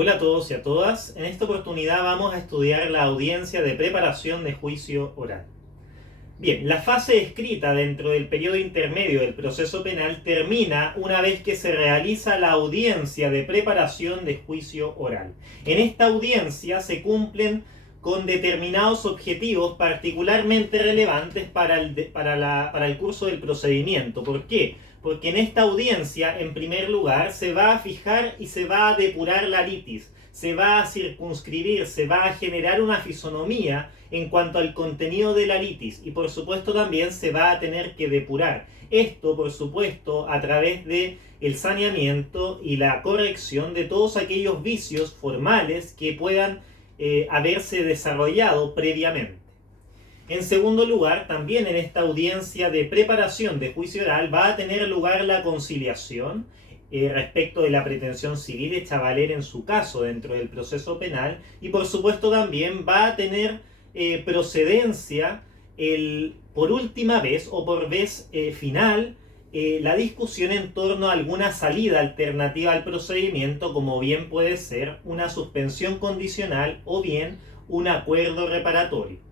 Hola a todos y a todas. En esta oportunidad vamos a estudiar la audiencia de preparación de juicio oral. Bien, la fase escrita dentro del periodo intermedio del proceso penal termina una vez que se realiza la audiencia de preparación de juicio oral. En esta audiencia se cumplen con determinados objetivos particularmente relevantes para el curso del procedimiento. ¿Por qué? Porque en esta audiencia, en primer lugar, se va a fijar y se va a depurar la litis, se va a circunscribir, se va a generar una fisonomía en cuanto al contenido de la litis y por supuesto también se va a tener que depurar. Esto, por supuesto, a través de el saneamiento y la corrección de todos aquellos vicios formales que puedan haberse desarrollado previamente. En segundo lugar, también en esta audiencia de preparación de juicio oral va a tener lugar la conciliación respecto de la pretensión civil hecha valer en su caso dentro del proceso penal y por supuesto también va a tener procedencia por última vez o por vez final la discusión en torno a alguna salida alternativa al procedimiento, como bien puede ser una suspensión condicional o bien un acuerdo reparatorio.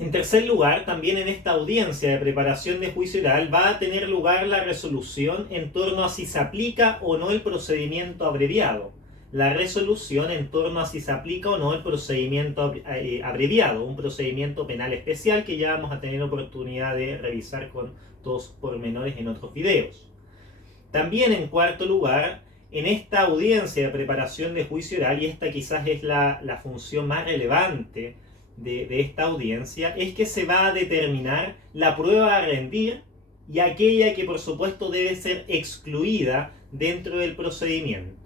En tercer lugar, también en esta audiencia de preparación de juicio oral va a tener lugar la resolución en torno a si se aplica o no el procedimiento abreviado. La resolución en torno a si se aplica o no el procedimiento abreviado, un procedimiento penal especial que ya vamos a tener oportunidad de revisar con todos pormenores en otros videos. También en cuarto lugar, en esta audiencia de preparación de juicio oral, y esta quizás es la función más relevante de esta audiencia, es que se va a determinar la prueba a rendir y aquella que por supuesto debe ser excluida dentro del procedimiento.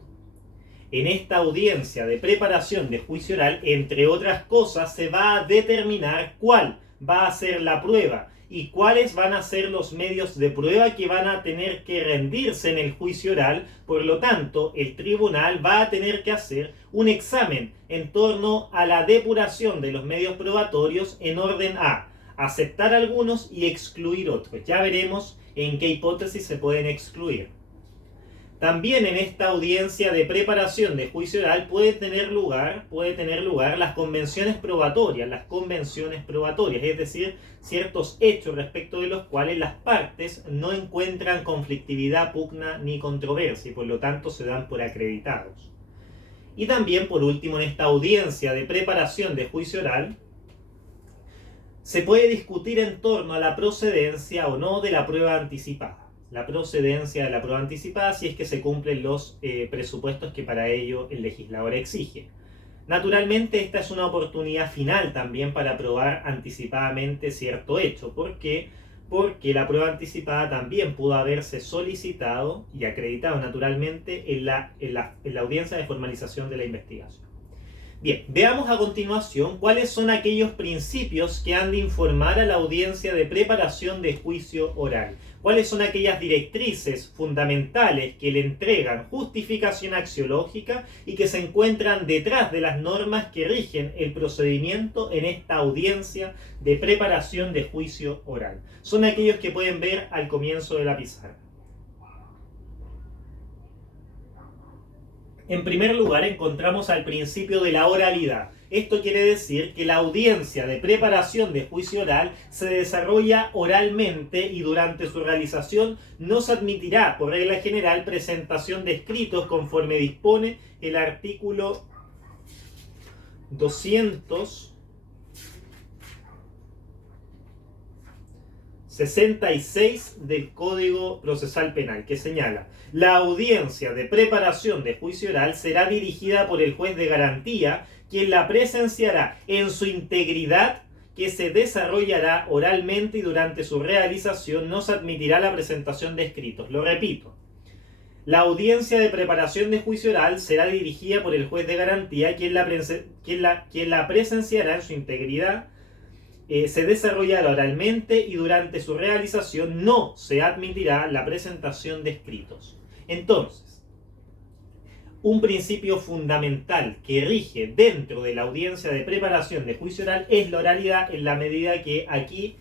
En esta audiencia de preparación de juicio oral, entre otras cosas, se va a determinar cuál va a ser la prueba y cuáles van a ser los medios de prueba que van a tener que rendirse en el juicio oral. Por lo tanto, el tribunal va a tener que hacer un examen en torno a la depuración de los medios probatorios en orden a aceptar algunos y excluir otros. Ya veremos en qué hipótesis se pueden excluir. También en esta audiencia de preparación de juicio oral puede tener lugar las convenciones probatorias, es decir, ciertos hechos respecto de los cuales las partes no encuentran conflictividad, pugna ni controversia y por lo tanto se dan por acreditados. Y también, por último, en esta audiencia de preparación de juicio oral se puede discutir en torno a la procedencia o no de la prueba anticipada. La procedencia de la prueba anticipada si es que se cumplen los presupuestos que para ello el legislador exige. Naturalmente esta es una oportunidad final también para probar anticipadamente cierto hecho. ¿Por qué? Porque la prueba anticipada también pudo haberse solicitado y acreditado naturalmente en la audiencia de formalización de la investigación. Bien, veamos a continuación cuáles son aquellos principios que han de informar a la audiencia de preparación de juicio oral. Cuáles son aquellas directrices fundamentales que le entregan justificación axiológica y que se encuentran detrás de las normas que rigen el procedimiento en esta audiencia de preparación de juicio oral. Son aquellos que pueden ver al comienzo de la pizarra. En primer lugar, encontramos al principio de la oralidad. Esto quiere decir que la audiencia de preparación de juicio oral se desarrolla oralmente y durante su realización no se admitirá, por regla general, presentación de escritos conforme dispone el artículo 266 del Código Procesal Penal, que señala: la audiencia de preparación de juicio oral será dirigida por el juez de garantía, quien la presenciará en su integridad, que se desarrollará oralmente y durante su realización no se admitirá la presentación de escritos. Lo repito. La audiencia de preparación de juicio oral será dirigida por el juez de garantía, quien la presenciará en su integridad, se desarrollará oralmente y durante su realización no se admitirá la presentación de escritos. Entonces, un principio fundamental que rige dentro de la audiencia de preparación de juicio oral es la oralidad, en la medida que aquí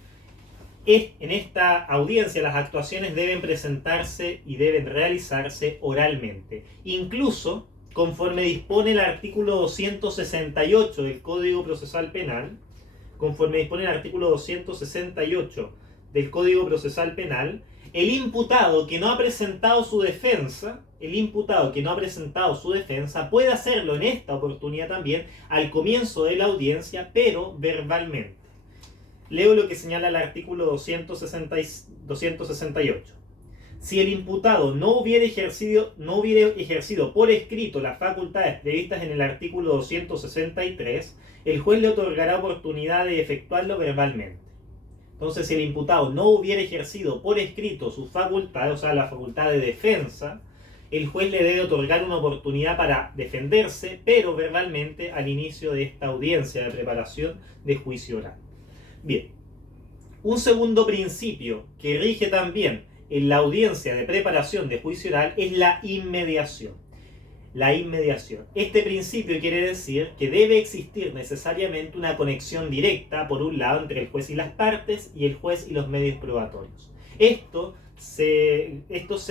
En esta audiencia las actuaciones deben presentarse y deben realizarse oralmente, incluso conforme dispone el artículo 268 del Código Procesal Penal. Conforme dispone el artículo 268 del Código Procesal Penal, el imputado que no ha presentado su defensa, puede hacerlo en esta oportunidad también al comienzo de la audiencia, pero verbalmente. Leo lo que señala el artículo 268. Si el imputado no hubiera ejercido por escrito las facultades previstas en el artículo 263, el juez le otorgará oportunidad de efectuarlo verbalmente. Entonces, si el imputado no hubiera ejercido por escrito sus facultades, o sea, la facultad de defensa, el juez le debe otorgar una oportunidad para defenderse, pero verbalmente al inicio de esta audiencia de preparación de juicio oral. Bien, un segundo principio que rige también en la audiencia de preparación de juicio oral es la inmediación. La inmediación. Este principio quiere decir que debe existir necesariamente una conexión directa, por un lado, entre el juez y las partes y el juez y los medios probatorios. Esto se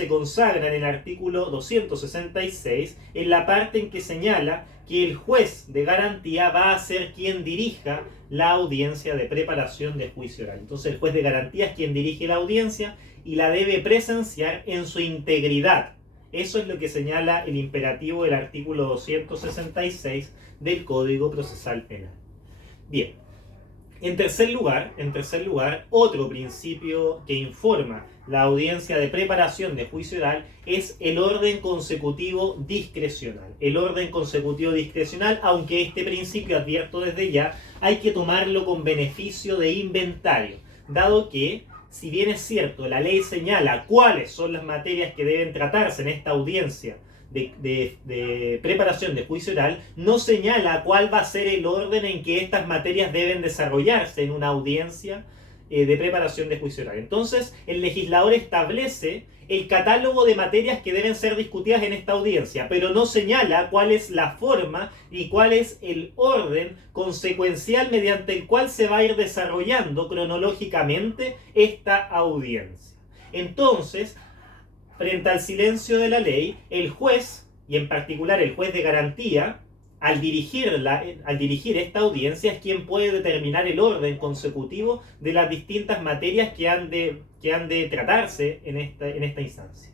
consagra en el artículo 266, en la parte en que señala que el juez de garantía va a ser quien dirija la audiencia de preparación de juicio oral. Entonces el juez de garantía es quien dirige la audiencia y la debe presenciar en su integridad. Eso es lo que señala el imperativo del artículo 266 del Código Procesal Penal. Bien, en tercer lugar, otro principio que informa la audiencia de preparación de juicio oral es el orden consecutivo discrecional. El orden consecutivo discrecional, aunque este principio, advierto desde ya, hay que tomarlo con beneficio de inventario, dado que, si bien es cierto, la ley señala cuáles son las materias que deben tratarse en esta audiencia de preparación de juicio oral, no señala cuál va a ser el orden en que estas materias deben desarrollarse en una audiencia de preparación de juicio oral. Entonces, el legislador establece el catálogo de materias que deben ser discutidas en esta audiencia, pero no señala cuál es la forma y cuál es el orden consecuencial mediante el cual se va a ir desarrollando cronológicamente esta audiencia. Entonces, frente al silencio de la ley, el juez, y en particular el juez de garantía, al dirigir esta audiencia, es quien puede determinar el orden consecutivo de las distintas materias que han de tratarse en esta instancia.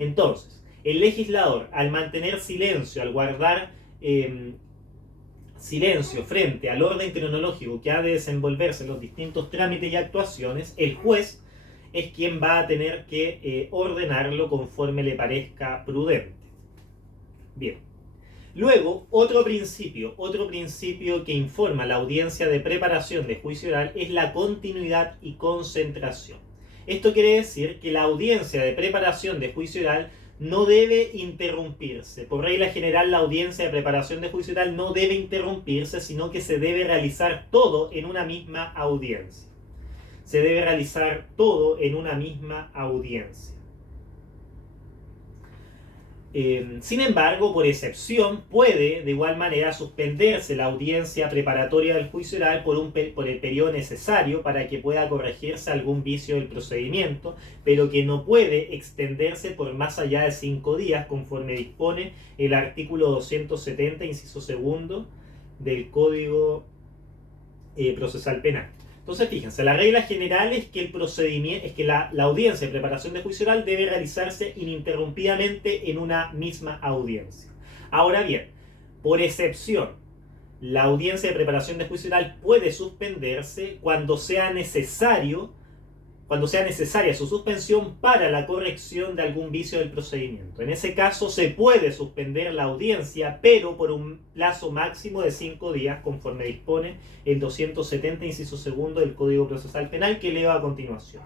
Entonces, el legislador, al mantener silencio, al guardar silencio frente al orden cronológico que ha de desenvolverse en los distintos trámites y actuaciones, el juez es quien va a tener que ordenarlo conforme le parezca prudente. Bien. Luego, otro principio que informa la audiencia de preparación de juicio oral es la continuidad y concentración. Esto quiere decir que la audiencia de preparación de juicio oral no debe interrumpirse. Por regla general, la audiencia de preparación de juicio oral no debe interrumpirse, sino que se debe realizar todo en una misma audiencia. Sin embargo, por excepción, puede de igual manera suspenderse la audiencia preparatoria del juicio oral por el periodo necesario para que pueda corregirse algún vicio del procedimiento, pero que no puede extenderse por más allá de 5 días, conforme dispone el artículo 270, inciso segundo, del Código Procesal Penal. Entonces, fíjense, la regla general es que la audiencia de preparación de juicio oral debe realizarse ininterrumpidamente en una misma audiencia. Ahora bien, por excepción, la audiencia de preparación de juicio oral puede suspenderse cuando sea necesaria su suspensión para la corrección de algún vicio del procedimiento. En ese caso se puede suspender la audiencia, pero por un plazo máximo de 5 días, conforme dispone el 270, inciso segundo del Código Procesal Penal, que leo a continuación.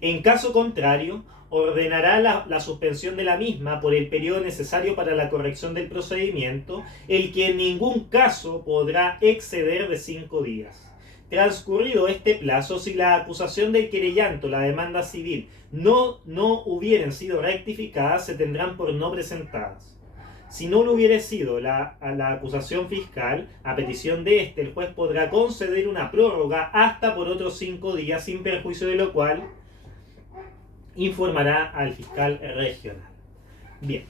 En caso contrario, ordenará la suspensión de la misma por el periodo necesario para la corrección del procedimiento, el que en ningún caso podrá exceder de 5 días. Transcurrido este plazo, si la acusación del querellante o la demanda civil no hubieran sido rectificadas, se tendrán por no presentadas. Si no lo hubiera sido la acusación fiscal, a petición de este, el juez podrá conceder una prórroga hasta por otros 5 días, sin perjuicio de lo cual informará al fiscal regional. Bien,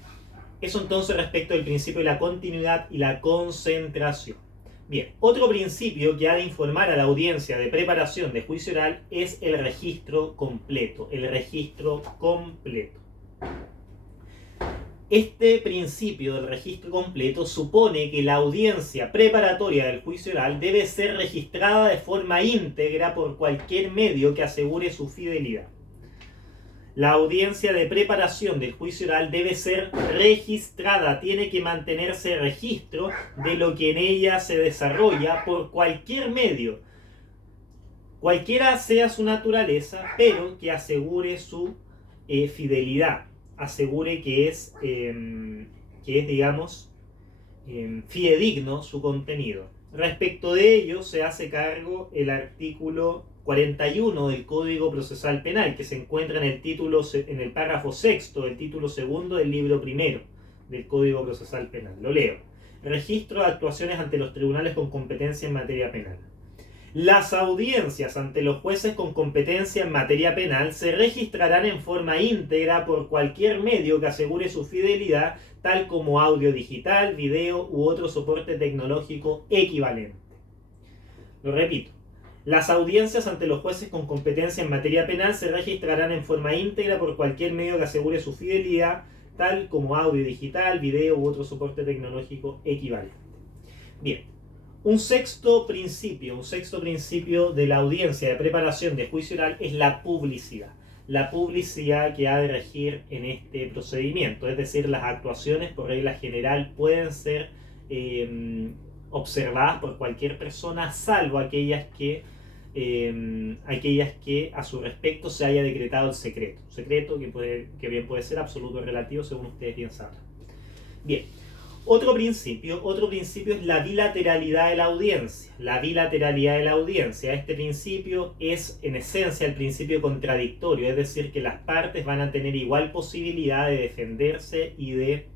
eso entonces respecto del principio de la continuidad y la concentración. Bien, otro principio que ha de informar a la audiencia de preparación de juicio oral es el registro completo. El registro completo. Este principio del registro completo supone que la audiencia preparatoria del juicio oral debe ser registrada de forma íntegra por cualquier medio que asegure su fidelidad. La audiencia de preparación del juicio oral debe ser registrada, tiene que mantenerse registro de lo que en ella se desarrolla por cualquier medio, cualquiera sea su naturaleza, pero que asegure su fidelidad, asegure que es digamos, fidedigno su contenido. Respecto de ello se hace cargo el artículo 41 del Código Procesal Penal, que se encuentra en el párrafo sexto del título segundo del libro primero del Código Procesal Penal. Lo leo. Registro de actuaciones ante los tribunales con competencia en materia penal. Las audiencias ante los jueces con competencia en materia penal se registrarán en forma íntegra por cualquier medio que asegure su fidelidad, tal como audio digital, video u otro soporte tecnológico equivalente. Lo repito. Las audiencias ante los jueces con competencia en materia penal se registrarán en forma íntegra por cualquier medio que asegure su fidelidad, tal como audio digital, video u otro soporte tecnológico equivalente. Bien, un sexto principio de la audiencia de preparación de juicio oral es la publicidad. La publicidad que ha de regir en este procedimiento, es decir, las actuaciones por regla general pueden ser observadas por cualquier persona, salvo aquellas que a su respecto se haya decretado el secreto. Secreto que bien puede ser absoluto o relativo, según ustedes bien sabrán. Bien, otro principio es la bilateralidad de la audiencia. La bilateralidad de la audiencia. Este principio es en esencia el principio contradictorio, es decir, que las partes van a tener igual posibilidad de defenderse y de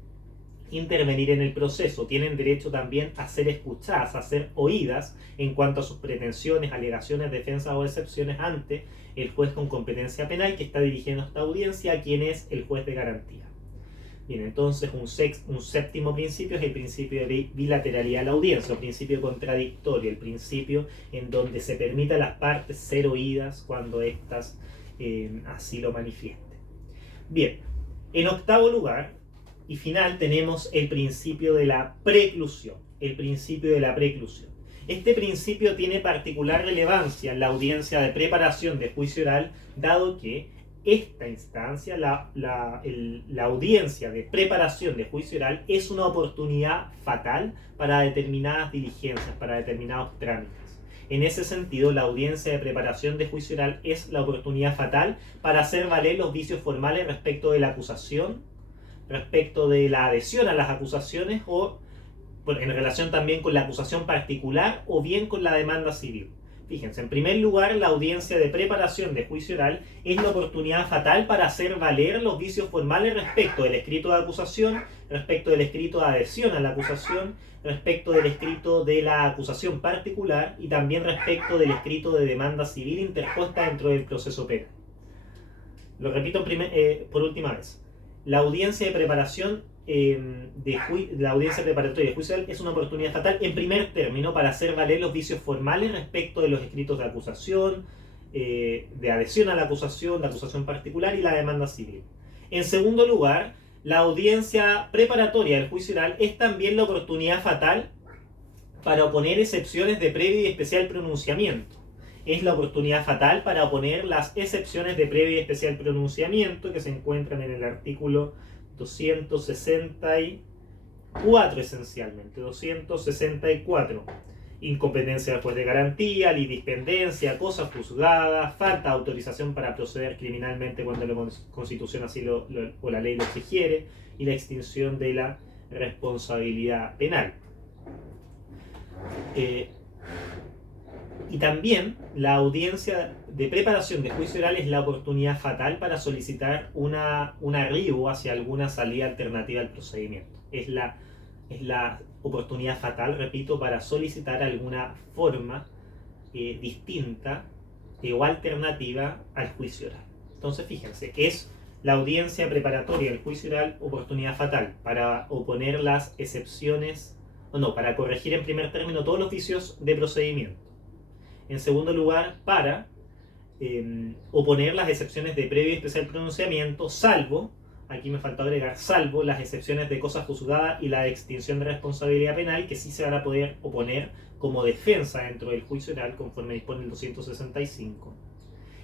intervenir en el proceso. Tienen derecho también a ser escuchadas, a ser oídas en cuanto a sus pretensiones, alegaciones, defensas o excepciones ante el juez con competencia penal que está dirigiendo esta audiencia, quien es el juez de garantía. Bien, entonces un séptimo principio es el principio de bilateralidad de la audiencia, el principio contradictorio, el principio en donde se permite a las partes ser oídas cuando éstas así lo manifiesten. Bien, en octavo lugar y final tenemos el principio de la preclusión. El principio de la preclusión. Este principio tiene particular relevancia en la audiencia de preparación de juicio oral, dado que esta instancia, la audiencia de preparación de juicio oral, es una oportunidad fatal para determinadas diligencias, para determinados trámites. En ese sentido, la audiencia de preparación de juicio oral es la oportunidad fatal para hacer valer los vicios formales respecto de la acusación, respecto de la adhesión a las acusaciones o en relación también con la acusación particular o bien con la demanda civil. Fíjense, en primer lugar, la audiencia de preparación de juicio oral es la oportunidad fatal para hacer valer los vicios formales respecto del escrito de acusación, respecto del escrito de adhesión a la acusación, respecto del escrito de la acusación particular y también respecto del escrito de demanda civil interpuesta dentro del proceso penal. Lo repito por última vez. La audiencia de preparación la audiencia preparatoria de juicio oral es una oportunidad fatal en primer término para hacer valer los vicios formales respecto de los escritos de acusación, de adhesión a la acusación, de acusación particular y la demanda civil. En segundo lugar, la audiencia preparatoria del juicio oral es también la oportunidad fatal para oponer excepciones de previo y especial pronunciamiento. Es la oportunidad fatal para oponer las excepciones de previo y especial pronunciamiento que se encuentran en el artículo 264 esencialmente. 264. Incompetencia del juez de garantía, litispendencia, cosa juzgada, falta de autorización para proceder criminalmente cuando la Constitución así o la ley lo exigiere, y la extinción de la responsabilidad penal. Y también la audiencia de preparación de juicio oral es la oportunidad fatal para solicitar un arribo hacia alguna salida alternativa al procedimiento. Es la oportunidad fatal, repito, para solicitar alguna forma distinta o alternativa al juicio oral. Entonces, fíjense, es la audiencia preparatoria del juicio oral oportunidad fatal para oponer las excepciones, o no, para corregir en primer término todos los vicios de procedimiento. En segundo lugar, para oponer las excepciones de previo y especial pronunciamiento, salvo, aquí me falta agregar, salvo las excepciones de cosa juzgada y la extinción de responsabilidad penal, que sí se van a poder oponer como defensa dentro del juicio oral, conforme dispone el 265.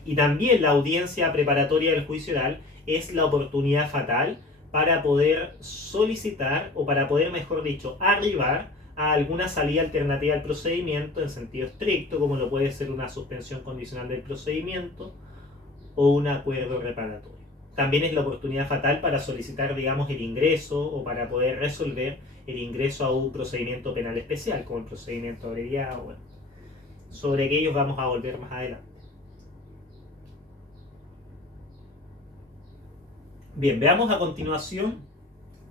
Y también la audiencia preparatoria del juicio oral es la oportunidad fatal para poder solicitar, o para poder, mejor dicho, arribar a alguna salida alternativa al procedimiento en sentido estricto, como lo puede ser una suspensión condicional del procedimiento o un acuerdo reparatorio. También es la oportunidad fatal para solicitar, digamos, el ingreso o para poder resolver el ingreso a un procedimiento penal especial, como el procedimiento abreviado. Bueno, sobre aquellos vamos a volver más adelante. Bien, veamos a continuación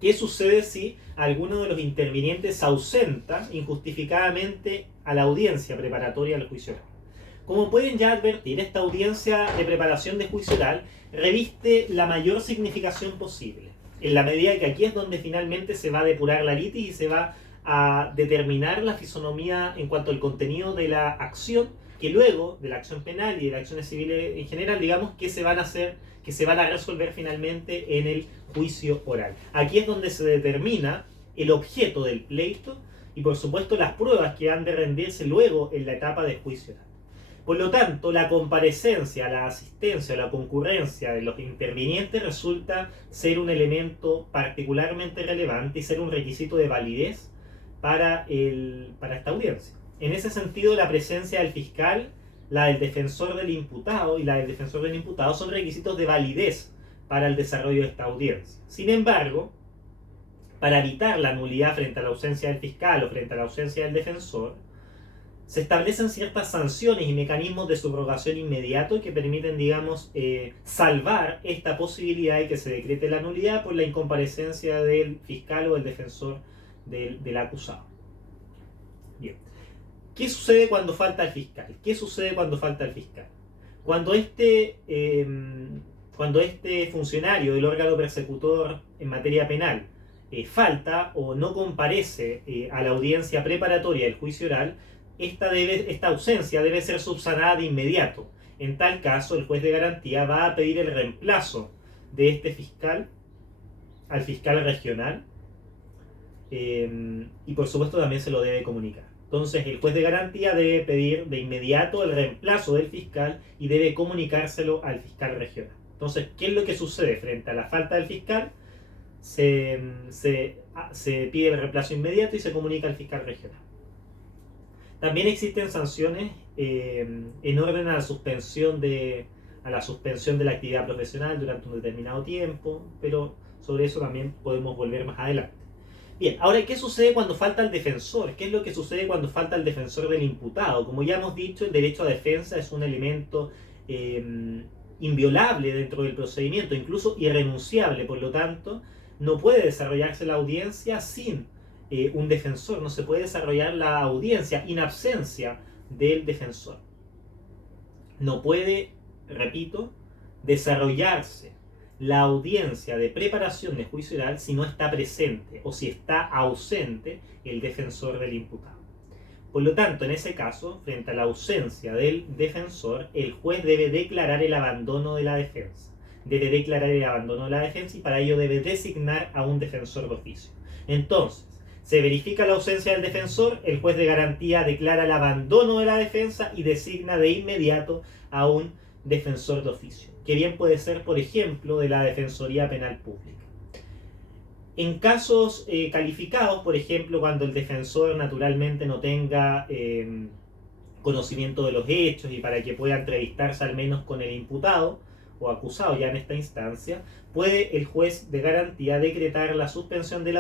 qué sucede si alguno de los intervinientes se ausenta injustificadamente a la audiencia preparatoria del juicio oral. Como pueden ya advertir, esta audiencia de preparación de juicio oral reviste la mayor significación posible, en la medida que aquí es donde finalmente se va a depurar la litis y se va a determinar la fisonomía en cuanto al contenido de la acción, que luego de la acción penal y de las acciones civiles en general, digamos, que se van a hacer, que se van a resolver finalmente en el juicio oral. Aquí es donde se determina el objeto del pleito y, por supuesto, las pruebas que han de rendirse luego en la etapa de juicio oral. Por lo tanto, la comparecencia, la asistencia o la concurrencia de los intervinientes resulta ser un elemento particularmente relevante y ser un requisito de validez para esta audiencia. En ese sentido, la presencia del fiscal, la del defensor del imputado y la del defensor del imputado son requisitos de validez para el desarrollo de esta audiencia. Sin embargo, para evitar la nulidad frente a la ausencia del fiscal o frente a la ausencia del defensor, se establecen ciertas sanciones y mecanismos de subrogación inmediato que permiten, digamos, salvar esta posibilidad de que se decrete la nulidad por la incomparecencia del fiscal o del defensor del acusado. Bien. ¿Qué sucede cuando falta el fiscal? ¿Qué sucede cuando falta el fiscal? Cuando este funcionario del órgano persecutor en materia penal falta o no comparece a la audiencia preparatoria del juicio oral, esta ausencia debe ser subsanada de inmediato. En tal caso, el juez de garantía va a pedir el reemplazo de este fiscal al fiscal regional y por supuesto también se lo debe comunicar. Entonces el juez de garantía debe pedir de inmediato el reemplazo del fiscal y debe comunicárselo al fiscal regional. Entonces, ¿qué es lo que sucede frente a la falta del fiscal? Se pide el reemplazo inmediato y se comunica al fiscal regional. También existen sanciones en orden a la suspensión de la actividad profesional durante un determinado tiempo, pero sobre eso también podemos volver más adelante. Bien, ahora, ¿qué sucede cuando falta el defensor? ¿Qué es lo que sucede cuando falta el defensor del imputado? Como ya hemos dicho, el derecho a defensa es un elemento inviolable dentro del procedimiento, incluso irrenunciable, por lo tanto, no puede desarrollarse la audiencia sin un defensor, no se puede desarrollar la audiencia en absencia del defensor. No puede, repito, desarrollarse la audiencia de preparación de juicio oral si no está presente o si está ausente el defensor del imputado. Por lo tanto, en ese caso, frente a la ausencia del defensor, el juez debe declarar el abandono de la defensa. Debe declarar el abandono de la defensa y para ello debe designar a un defensor de oficio. Entonces, se verifica la ausencia del defensor, el juez de garantía declara el abandono de la defensa y designa de inmediato a un defensor de oficio, que bien puede ser, por ejemplo, de la Defensoría Penal Pública. En casos calificados, por ejemplo, cuando el defensor naturalmente no tenga conocimiento de los hechos y para que pueda entrevistarse al menos con el imputado o acusado ya en esta instancia, puede el juez de garantía decretar la suspensión de la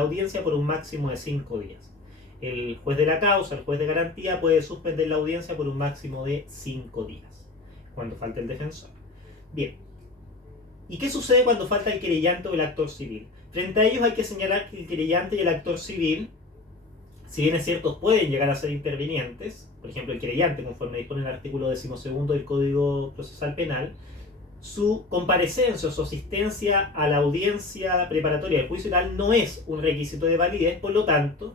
audiencia por un máximo de 5 días. El juez de la causa, el juez de garantía, puede suspender la audiencia por un máximo de 5 días, cuando falta el defensor. Bien. ¿Y qué sucede cuando falta el querellante o el actor civil? Frente a ellos hay que señalar que el querellante y el actor civil, si bien es cierto, pueden llegar a ser intervinientes, por ejemplo el querellante, conforme dispone el artículo 12º del Código Procesal Penal, su comparecencia o su asistencia a la audiencia preparatoria del juicio oral no es un requisito de validez. Por lo tanto,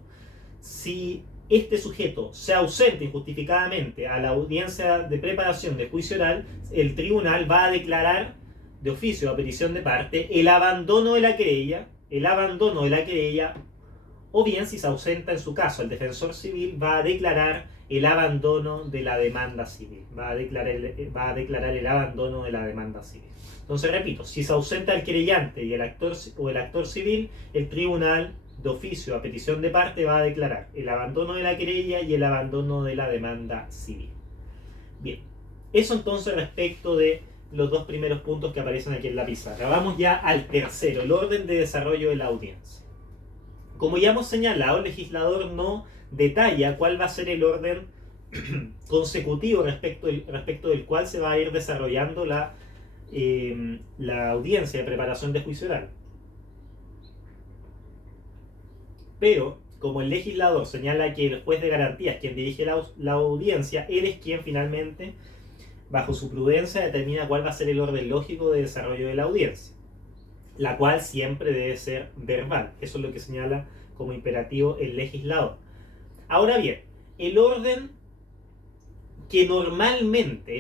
si este sujeto se ausenta injustificadamente a la audiencia de preparación de juicio oral, el tribunal va a declarar de oficio a petición de parte el abandono de la querella, o bien, si se ausenta en su caso el defensor civil, va a declarar el abandono de la demanda civil. Va a declarar el abandono de la demanda civil. Entonces, repito, si se ausenta el querellante y el actor civil, el tribunal de oficio a petición de parte va a declarar el abandono de la querella y el abandono de la demanda civil. Bien, eso entonces respecto de los dos primeros puntos que aparecen aquí en la pizarra. Vamos ya al tercero, el orden de desarrollo de la audiencia. Como ya hemos señalado, el legislador no detalla cuál va a ser el orden consecutivo respecto del cual se va a ir desarrollando la audiencia de preparación de juicio oral. Pero, como el legislador señala que el juez de garantía es quien dirige la audiencia, él es quien finalmente, bajo su prudencia, determina cuál va a ser el orden lógico de desarrollo de la audiencia, la cual siempre debe ser verbal. Eso es lo que señala como imperativo el legislador. Ahora bien, el orden que normalmente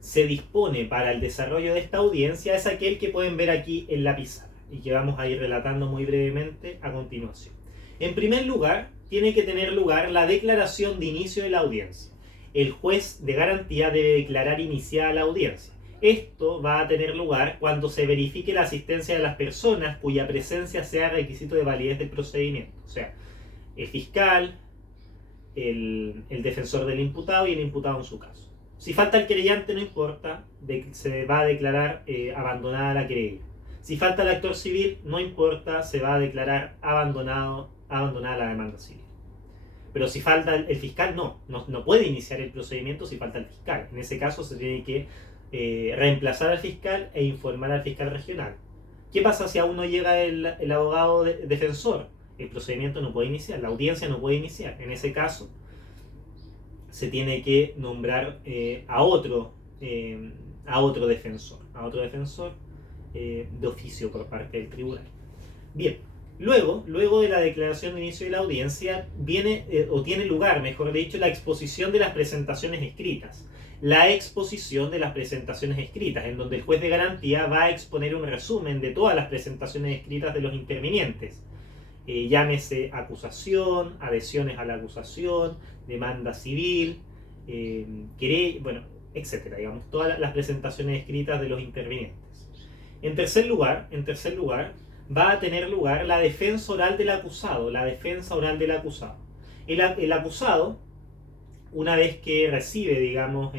se dispone para el desarrollo de esta audiencia es aquel que pueden ver aquí en la pizarra y que vamos a ir relatando muy brevemente a continuación. En primer lugar, tiene que tener lugar la declaración de inicio de la audiencia. El juez de garantía debe declarar iniciada la audiencia. Esto va a tener lugar cuando se verifique la asistencia de las personas cuya presencia sea requisito de validez del procedimiento. O sea, el fiscal, el defensor del imputado y el imputado en su caso. Si falta el querellante, no importa, se va a declarar abandonada la querella. Si falta el actor civil, no importa, se va a declarar abandonada la demanda civil. Pero si falta el fiscal, no puede iniciar el procedimiento si falta el fiscal. En ese caso se tiene que reemplazar al fiscal e informar al fiscal regional. ¿Qué pasa si aún no llega el abogado defensor? El procedimiento no puede iniciar, la audiencia no puede iniciar. En ese caso, se tiene que nombrar a otro defensor de oficio por parte del tribunal. Bien, luego de la declaración de inicio de la audiencia, tiene lugar, mejor dicho, la exposición de las presentaciones escritas. La exposición de las presentaciones escritas, en donde el juez de garantía va a exponer un resumen de todas las presentaciones escritas de los intervinientes. Llámese acusación, adhesiones a la acusación, demanda civil, etcétera, digamos, todas las presentaciones escritas de los intervinientes. En tercer lugar, va a tener lugar la defensa oral del acusado. El acusado, una vez que recibe, digamos,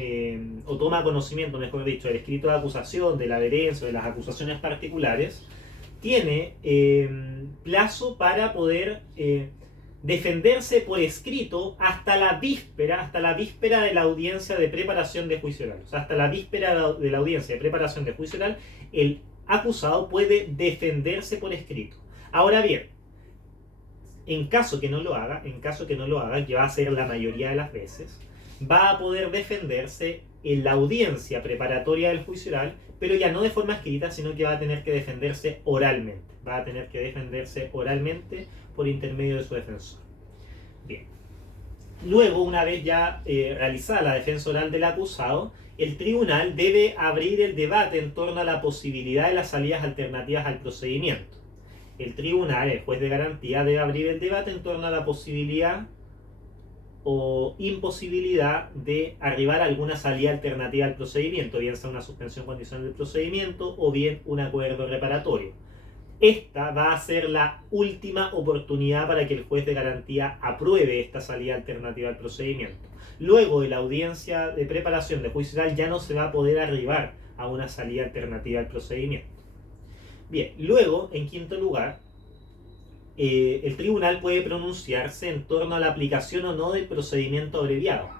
o toma conocimiento, mejor dicho, del escrito de acusación, de la adherencia o de las acusaciones particulares, tiene plazo para poder defenderse por escrito hasta la víspera de la audiencia de preparación de juicio oral. O sea, hasta la víspera de la audiencia de preparación de juicio oral, el acusado puede defenderse por escrito. Ahora bien, en caso que no lo haga, que va a ser la mayoría de las veces, va a poder defenderse en la audiencia preparatoria del juicio oral, pero ya no de forma escrita, sino que va a tener que defenderse oralmente. Por intermedio de su defensor. Bien. Luego, una vez ya realizada la defensa oral del acusado, el tribunal debe abrir el debate en torno a la posibilidad de las salidas alternativas al procedimiento. El tribunal, el juez de garantía, debe abrir el debate en torno a la posibilidad o imposibilidad de arribar a alguna salida alternativa al procedimiento, bien sea una suspensión condicional del procedimiento o bien un acuerdo reparatorio. Esta va a ser la última oportunidad para que el juez de garantía apruebe esta salida alternativa al procedimiento. Luego de la audiencia de preparación de juicio oral ya no se va a poder arribar a una salida alternativa al procedimiento. Bien, luego, en quinto lugar, el tribunal puede pronunciarse en torno a la aplicación o no del procedimiento abreviado.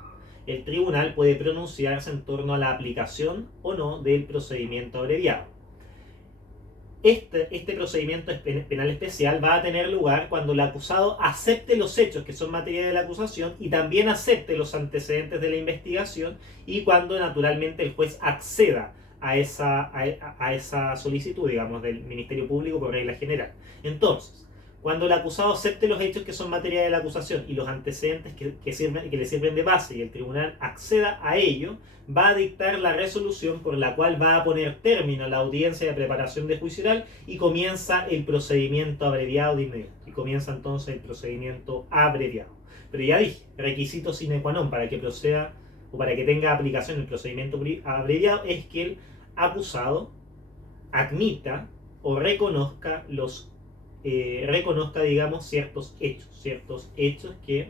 El tribunal puede pronunciarse en torno a la aplicación o no del procedimiento abreviado. Este procedimiento penal especial va a tener lugar cuando el acusado acepte los hechos que son materia de la acusación y también acepte los antecedentes de la investigación, y cuando naturalmente el juez acceda a esa solicitud, digamos, del Ministerio Público por regla general. Entonces, cuando el acusado acepte los hechos que son materia de la acusación y los antecedentes que le sirven de base y el tribunal acceda a ello, va a dictar la resolución por la cual va a poner término a la audiencia de preparación de juicio oral y comienza el procedimiento abreviado de inmediato. Y comienza entonces el procedimiento abreviado. Pero ya dije, requisito sine qua non para que proceda o para que tenga aplicación el procedimiento abreviado es que el acusado admita o reconozca digamos, ciertos hechos que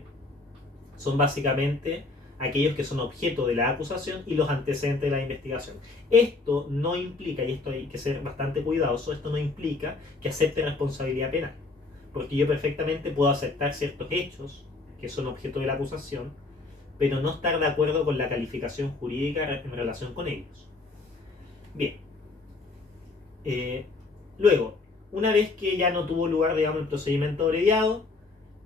son básicamente aquellos que son objeto de la acusación y los antecedentes de la investigación. Esto no implica, y esto hay que ser bastante cuidadoso, esto no implica que acepte responsabilidad penal, porque yo perfectamente puedo aceptar ciertos hechos que son objeto de la acusación, pero no estar de acuerdo con la calificación jurídica en relación con ellos. Bien. Luego, una vez que ya no tuvo lugar, digamos, el procedimiento abreviado,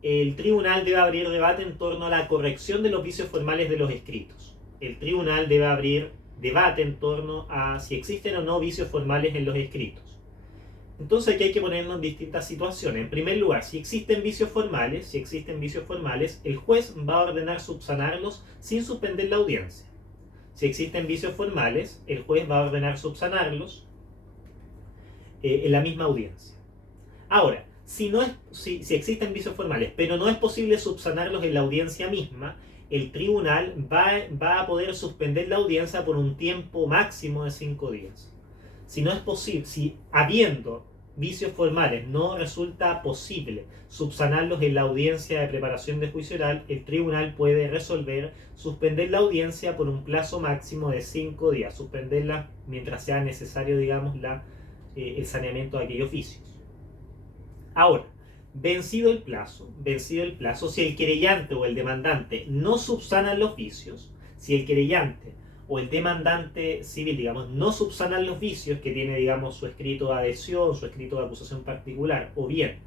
el tribunal debe abrir debate en torno a la corrección de los vicios formales de los escritos. El tribunal debe abrir debate en torno a si existen o no vicios formales en los escritos. Entonces aquí hay que ponernos en distintas situaciones. En primer lugar, si existen vicios formales, el juez va a ordenar subsanarlos sin suspender la audiencia. Si existen vicios formales, el juez va a ordenar subsanarlos en la misma audiencia. Ahora, si existen vicios formales, pero no es posible subsanarlos en la audiencia misma, el tribunal va a poder suspender la audiencia por un tiempo máximo de 5 días. Si no es posible, si habiendo vicios formales no resulta posible subsanarlos en la audiencia de preparación de juicio oral, el tribunal puede resolver suspender la audiencia por un plazo máximo de 5 días, suspenderla mientras sea necesario, digamos, el saneamiento de aquellos vicios. Ahora, vencido el plazo, si el querellante o el demandante no subsanan los vicios, si el querellante o el demandante civil, digamos, no subsanan los vicios que tiene, digamos, su escrito de adhesión, su escrito de acusación particular, o bien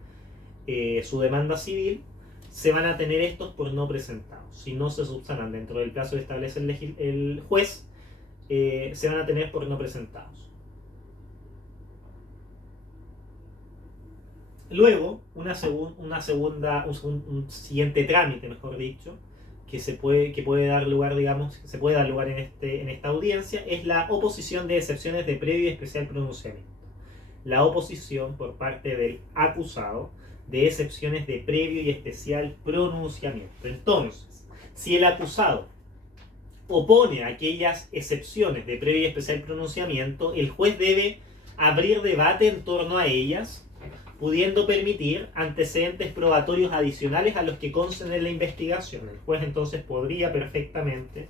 su demanda civil, se van a tener estos por no presentados. Si no se subsanan dentro del plazo que establece el juez, se van a tener por no presentados. Luego, un siguiente trámite, mejor dicho, que puede dar lugar, digamos, se puede dar lugar en esta audiencia, es la oposición de excepciones de previo y especial pronunciamiento. La oposición por parte del acusado de excepciones de previo y especial pronunciamiento. Entonces, si el acusado opone aquellas excepciones de previo y especial pronunciamiento, el juez debe abrir debate en torno a ellas, pudiendo permitir antecedentes probatorios adicionales a los que consten en la investigación. El juez entonces podría perfectamente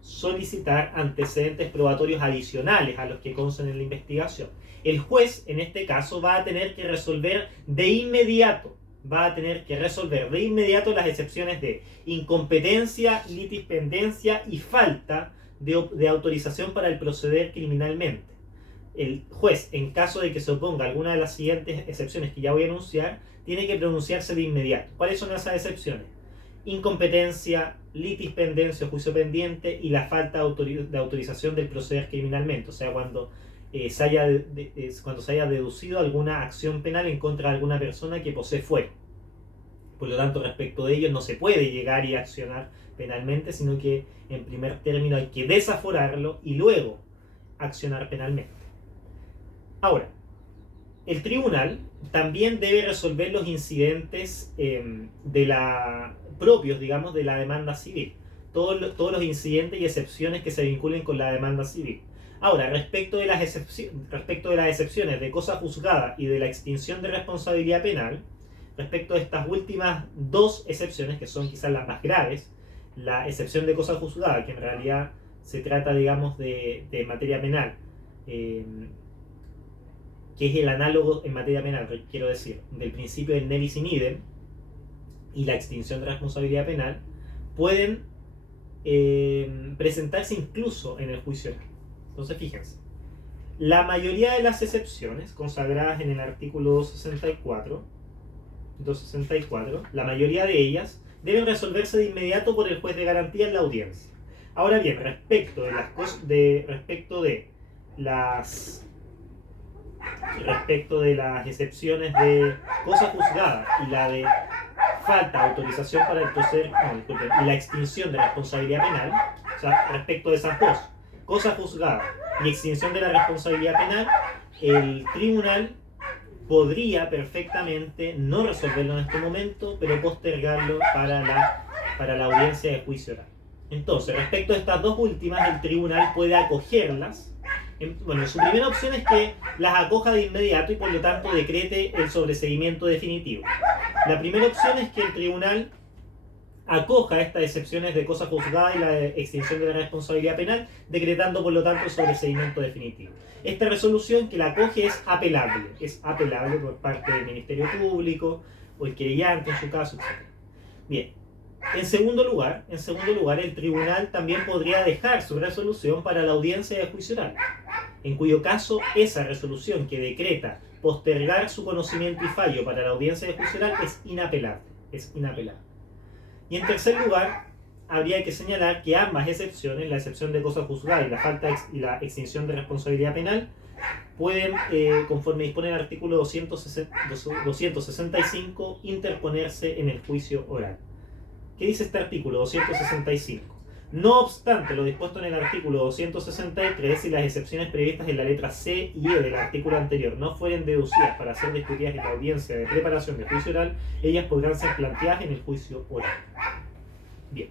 solicitar antecedentes probatorios adicionales a los que consten en la investigación. El juez, en este caso, va a tener que resolver de inmediato las excepciones de incompetencia, litispendencia y falta de autorización para el proceder criminalmente. El juez, en caso de que se oponga a alguna de las siguientes excepciones que ya voy a enunciar, tiene que pronunciarse de inmediato. ¿Cuáles son esas excepciones? Incompetencia, litispendencia o juicio pendiente y la falta de autorización del proceder criminalmente. O sea, cuando se haya deducido alguna acción penal en contra de alguna persona que posee fuero. Por lo tanto, respecto de ello no se puede llegar y accionar penalmente, sino que en primer término hay que desaforarlo y luego accionar penalmente. Ahora, el tribunal también debe resolver los incidentes propios, digamos, de la demanda civil. Todos los incidentes y excepciones que se vinculen con la demanda civil. Ahora, respecto de las excepciones de cosa juzgada y de la extinción de responsabilidad penal, respecto de estas últimas dos excepciones, que son quizás las más graves, la excepción de cosa juzgada, que en realidad se trata, digamos, de materia penal, que es el análogo en materia penal, quiero decir, del principio del nevis in idem y la extinción de responsabilidad penal, pueden presentarse incluso en el juicio oral. Entonces, fíjense, La mayoría de las excepciones consagradas en el artículo 264, la mayoría de ellas deben resolverse de inmediato por el juez de garantía en la audiencia. Ahora bien, respecto de las excepciones de cosa juzgada y la de falta de autorización para el proceder, y la extinción de responsabilidad penal, o sea, respecto de esas dos, cosa juzgada y extinción de la responsabilidad penal, el tribunal podría perfectamente no resolverlo en este momento, pero postergarlo para la audiencia de juicio oral. Entonces, respecto a estas dos últimas, el tribunal puede acogerlas. Bueno, su primera opción es que las acoja de inmediato y por lo tanto decrete el sobreseimiento definitivo. La primera opción es que el tribunal acoja estas excepciones de cosa juzgada y la extinción de la responsabilidad penal, decretando por lo tanto el sobreseimiento definitivo. Esta resolución que la acoge es apelable por parte del Ministerio Público o el querellante en su caso, etc. Bien, en segundo lugar, el tribunal también podría dejar su resolución para la audiencia de juicio oral, en cuyo caso esa resolución que decreta postergar su conocimiento y fallo para la audiencia de juicio oral es inapelable. Y en tercer lugar, habría que señalar que ambas excepciones, la excepción de cosa juzgada y la extinción de responsabilidad penal, pueden, conforme dispone el artículo 265, interponerse en el juicio oral. ¿Qué dice este artículo 265? No obstante lo dispuesto en el artículo 263, si las excepciones previstas en la letra C y E del artículo anterior no fueren deducidas para ser discutidas en la audiencia de preparación de juicio oral, ellas podrán ser planteadas en el juicio oral. Bien.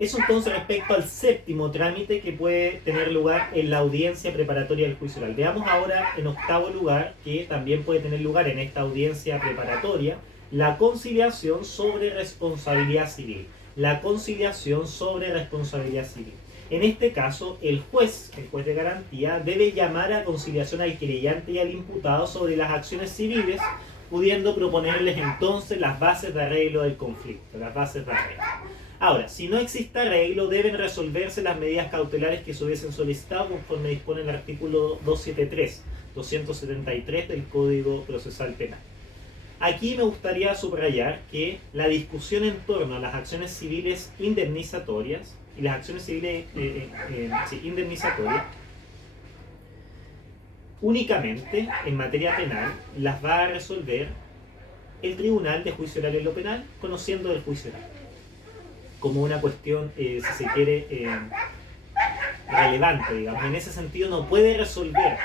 Eso entonces respecto al séptimo trámite que puede tener lugar en la audiencia preparatoria del juicio oral. Veamos ahora en octavo lugar, que también puede tener lugar en esta audiencia preparatoria, la conciliación sobre responsabilidad civil. En este caso, el juez de garantía, debe llamar a conciliación al querellante y al imputado sobre las acciones civiles, pudiendo proponerles entonces las bases de arreglo del conflicto, Ahora, si no existe arreglo, deben resolverse las medidas cautelares que se hubiesen solicitado conforme dispone el artículo 273 del Código Procesal Penal. Aquí me gustaría subrayar que la discusión en torno a las acciones civiles indemnizatorias y las acciones civiles indemnizatorias únicamente en materia penal las va a resolver el Tribunal de Juicio Oral en lo Penal, conociendo el juicio oral como una cuestión, si se quiere, relevante, digamos. En ese sentido no puede resolver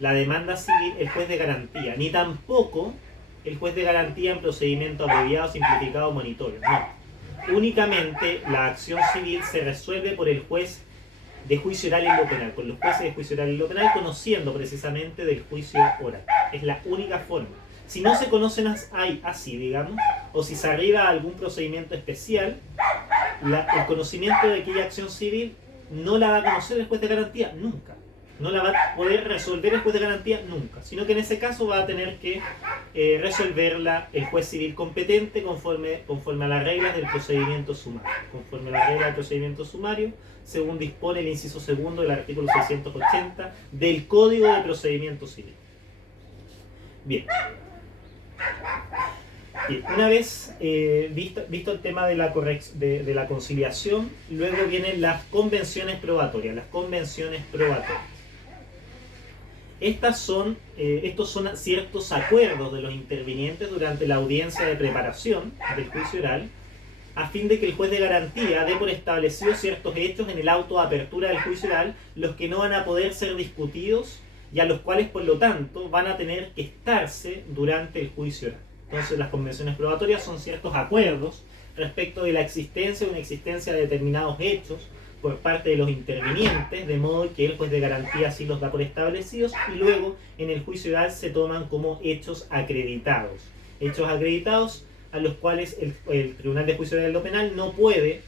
la demanda civil el juez de garantía, ni tampoco el juez de garantía en procedimiento abreviado, simplificado o monitorio. No. Únicamente la acción civil se resuelve por el juez de juicio oral en lo penal, con los jueces de juicio oral en lo penal, conociendo precisamente del juicio oral. Es la única forma. Si no se conocen así, digamos, o si se arriba a algún procedimiento especial, el conocimiento de aquella acción civil no la va a conocer el juez de garantía nunca. No la va a poder resolver el juez de garantía nunca, sino que en ese caso va a tener que resolverla el juez civil competente conforme a las reglas del procedimiento sumario. Conforme a las reglas del procedimiento sumario, según dispone el inciso segundo del artículo 680 del Código de Procedimiento Civil. Bien, una vez visto el tema de la conciliación, luego vienen las convenciones probatorias. Estos son ciertos acuerdos de los intervinientes durante la audiencia de preparación del juicio oral, a fin de que el juez de garantía dé por establecidos ciertos hechos en el auto de apertura del juicio oral, los que no van a poder ser discutidos y a los cuales, por lo tanto, van a tener que estarse durante el juicio oral. Entonces, las convenciones probatorias son ciertos acuerdos respecto de la existencia o inexistencia de determinados hechos por parte de los intervinientes, de modo que el juez de garantía sí los da por establecidos y luego en el juicio oral se toman como hechos acreditados. Hechos acreditados a los cuales el Tribunal de Juicio Oral en lo Penal no puede,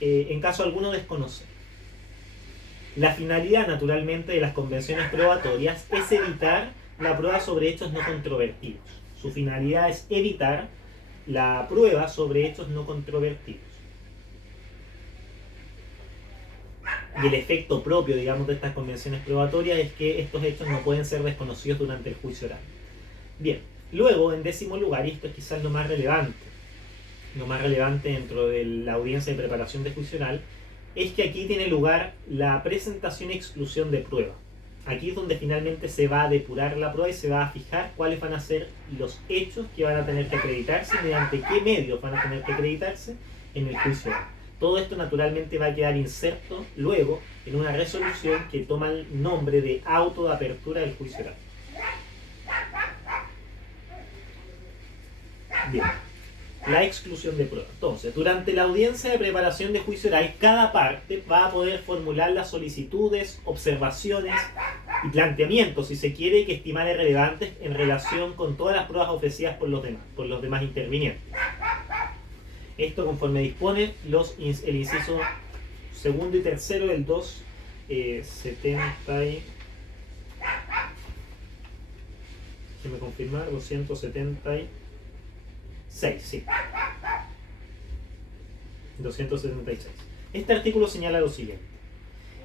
en caso alguno, desconocer. La finalidad, naturalmente, de las convenciones probatorias es evitar la prueba sobre hechos no controvertidos. Su finalidad es evitar la prueba sobre hechos no controvertidos. Y el efecto propio, digamos, de estas convenciones probatorias es que estos hechos no pueden ser desconocidos durante el juicio oral. Bien, luego, en décimo lugar, y esto es quizás lo más relevante dentro de la audiencia de preparación de juicio oral, es que aquí tiene lugar la presentación y exclusión de prueba. Aquí es donde finalmente se va a depurar la prueba y se va a fijar cuáles van a ser los hechos que van a tener que acreditarse y mediante qué medios van a tener que acreditarse en el juicio oral. Todo esto naturalmente va a quedar inserto luego en una resolución que toma el nombre de auto de apertura del juicio oral. Bien, la exclusión de prueba. Entonces, durante la audiencia de preparación de juicio oral, cada parte va a poder formular las solicitudes, observaciones y planteamientos, si se quiere, que estimare relevantes en relación con todas las pruebas ofrecidas por los demás intervinientes. Esto conforme dispone el inciso segundo y tercero del 270 déjeme confirmar, 276, sí. 276. Este artículo señala lo siguiente.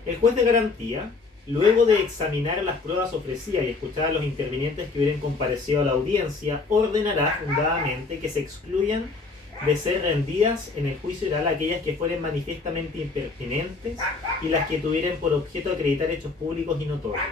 El juez de garantía, luego de examinar las pruebas ofrecidas y escuchar a los intervinientes que hubieran comparecido a la audiencia, ordenará fundadamente que se excluyan de ser rendidas en el juicio oral aquellas que fueren manifiestamente impertinentes y las que tuvieran por objeto acreditar hechos públicos y notorios.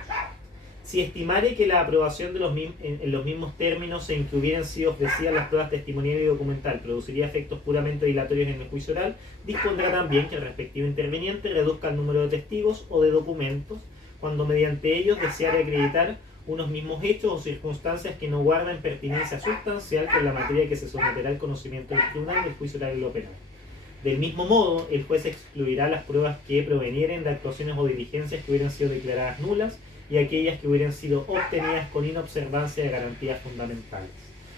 Si estimare que la aprobación de en los mismos términos en que hubieran sido ofrecidas las pruebas testimonial y documental produciría efectos puramente dilatorios en el juicio oral, dispondrá también que el respectivo interviniente reduzca el número de testigos o de documentos cuando mediante ellos deseare acreditar unos mismos hechos o circunstancias que no guardan pertinencia sustancial con la materia que se someterá al conocimiento del tribunal del juicio oral y lo penal. Del mismo modo, el juez excluirá las pruebas que provenieren de actuaciones o diligencias que hubieran sido declaradas nulas y aquellas que hubieran sido obtenidas con inobservancia de garantías fundamentales.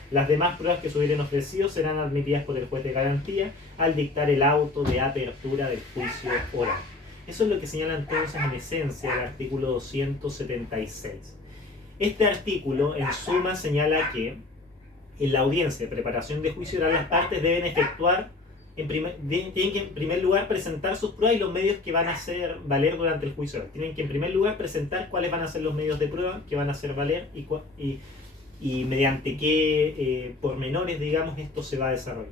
Las demás pruebas que se hubieran ofrecido serán admitidas por el juez de garantía al dictar el auto de apertura del juicio oral. Eso es lo que señala entonces en esencia el artículo 276. Este artículo, en suma, señala que en la audiencia de preparación de juicio oral las partes deben efectuar, tienen que en primer lugar presentar sus pruebas y los medios que van a hacer valer durante el juicio oral. Tienen que en primer lugar presentar cuáles van a ser los medios de prueba que van a hacer valer y mediante qué pormenores, digamos, esto se va a desarrollar.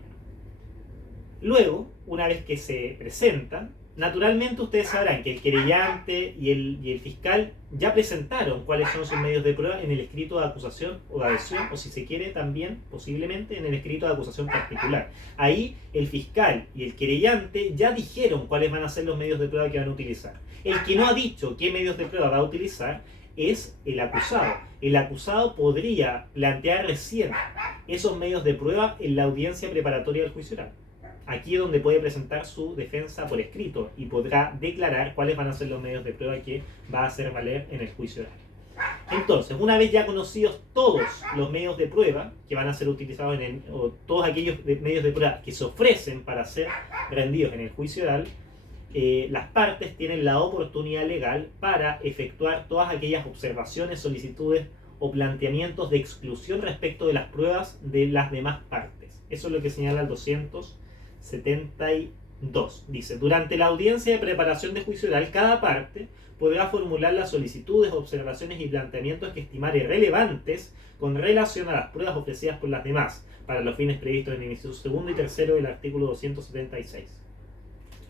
Luego, una vez que se presentan, naturalmente ustedes sabrán que el querellante y el fiscal ya presentaron cuáles son sus medios de prueba en el escrito de acusación o de adhesión, o si se quiere también, posiblemente, en el escrito de acusación particular. Ahí el fiscal y el querellante ya dijeron cuáles van a ser los medios de prueba que van a utilizar. El que no ha dicho qué medios de prueba va a utilizar es el acusado. El acusado podría plantear recién esos medios de prueba en la audiencia preparatoria del juicio oral. Aquí es donde puede presentar su defensa por escrito y podrá declarar cuáles van a ser los medios de prueba que va a hacer valer en el juicio oral. Entonces, una vez ya conocidos todos los medios de prueba que van a ser utilizados o todos aquellos medios de prueba que se ofrecen para ser rendidos en el juicio oral, las partes tienen la oportunidad legal para efectuar todas aquellas observaciones, solicitudes o planteamientos de exclusión respecto de las pruebas de las demás partes. Eso es lo que señala el 272. Dice, durante la audiencia de preparación de juicio oral, cada parte podrá formular las solicitudes, observaciones y planteamientos que estimare relevantes con relación a las pruebas ofrecidas por las demás, para los fines previstos en el inciso segundo y tercero del artículo 276.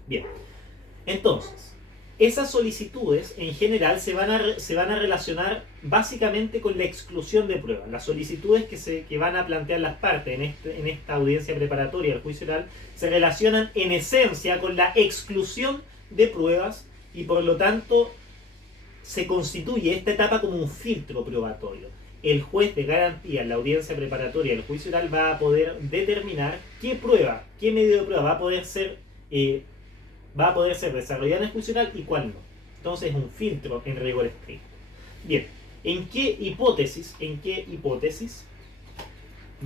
Bien, entonces, esas solicitudes en general se van a relacionar básicamente con la exclusión de pruebas. Las solicitudes que van a plantear las partes en esta audiencia preparatoria del juicio oral se relacionan en esencia con la exclusión de pruebas y por lo tanto se constituye esta etapa como un filtro probatorio. El juez de garantía en la audiencia preparatoria del juicio oral va a poder determinar qué prueba, qué medio de prueba va a poder ser desarrollada en el juicio oral y cuál no. Entonces es un filtro en rigor estricto. Bien, ¿en qué hipótesis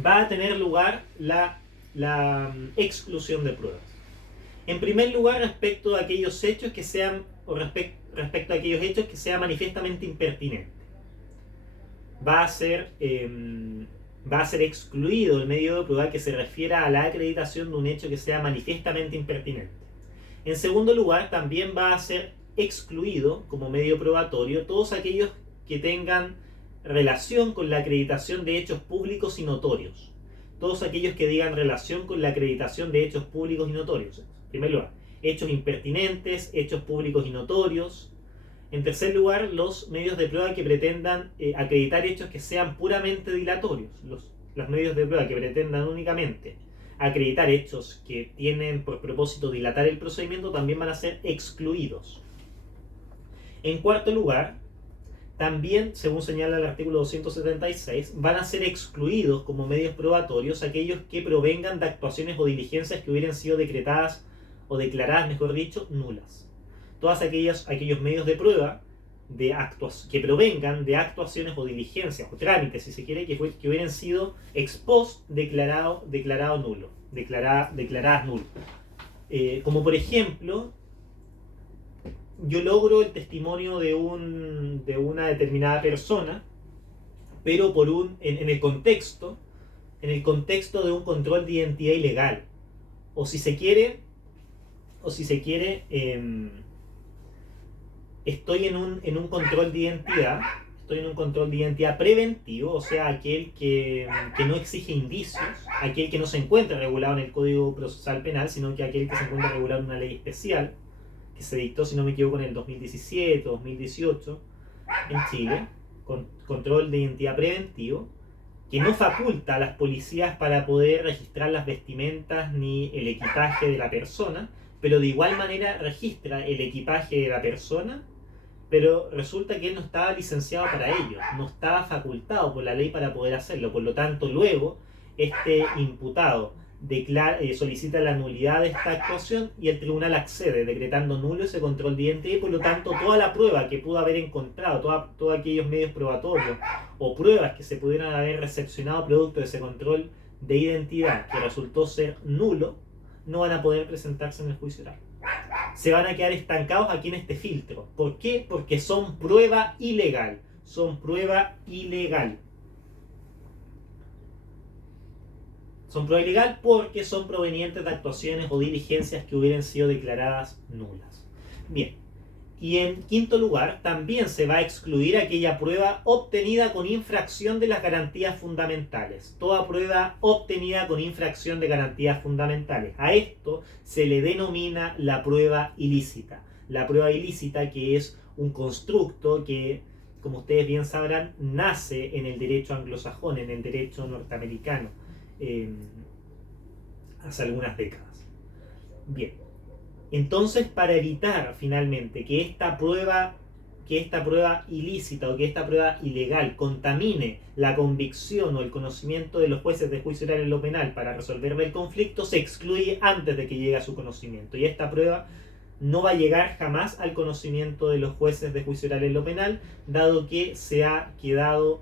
va a tener lugar la exclusión de pruebas? En primer lugar, respecto a aquellos hechos que sean manifiestamente impertinentes. Va a ser excluido el medio de prueba que se refiera a la acreditación de un hecho que sea manifiestamente impertinente. En segundo lugar, también va a ser excluido como medio probatorio todos aquellos que tengan relación con la acreditación de hechos públicos y notorios. Todos aquellos que digan relación con la acreditación de hechos públicos y notorios. En primer lugar, hechos impertinentes, hechos públicos y notorios. En tercer lugar, los medios de prueba que pretendan acreditar hechos que sean puramente dilatorios. Los medios de prueba que pretendan únicamente acreditar hechos que tienen por propósito dilatar el procedimiento también van a ser excluidos. En cuarto lugar, también, según señala el artículo 276, van a ser excluidos como medios probatorios aquellos que provengan de actuaciones o diligencias que hubieran sido decretadas o declaradas, mejor dicho, nulas. Todos aquellos medios de prueba que provengan de actuaciones o diligencias o trámites, si se quiere, que hubieran sido ex post declaradas nulo. Como por ejemplo, yo logro el testimonio de una determinada persona, pero en el contexto de un control de identidad ilegal. O si se quiere, estoy en un control de identidad. Estoy en un control de identidad preventivo, o sea, aquel que no exige indicios, aquel que no se encuentra regulado en el Código Procesal Penal, sino que aquel que se encuentra regulado en una ley especial, que se dictó, si no me equivoco, en el 2017 o 2018 en Chile, control de identidad preventivo, que no faculta a las policías para poder registrar las vestimentas ni el equipaje de la persona, pero de igual manera registra el equipaje de la persona, pero resulta que él no estaba licenciado para ello, no estaba facultado por la ley para poder hacerlo. Por lo tanto, luego este imputado solicita la nulidad de esta actuación y el tribunal accede, decretando nulo ese control de identidad, y por lo tanto toda la prueba que pudo haber encontrado, todos aquellos medios probatorios o pruebas que se pudieran haber recepcionado producto de ese control de identidad que resultó ser nulo, no van a poder presentarse en el juicio oral. Se van a quedar estancados aquí en este filtro. ¿Por qué? Porque son prueba ilegal. Son prueba ilegal. Son prueba ilegal porque son provenientes de actuaciones o diligencias que hubieran sido declaradas nulas. Bien. Y en quinto lugar, también se va a excluir aquella prueba obtenida con infracción de las garantías fundamentales. Toda prueba obtenida con infracción de garantías fundamentales. A esto se le denomina la prueba ilícita. La prueba ilícita, que es un constructo que, como ustedes bien sabrán, nace en el derecho anglosajón, en el derecho norteamericano, hace algunas décadas. Bien. Entonces, para evitar finalmente que esta prueba ilícita o que esta prueba ilegal contamine la convicción o el conocimiento de los jueces de juicio oral en lo penal para resolver el conflicto, se excluye antes de que llegue a su conocimiento. Y esta prueba no va a llegar jamás al conocimiento de los jueces de juicio oral en lo penal, dado que ha quedado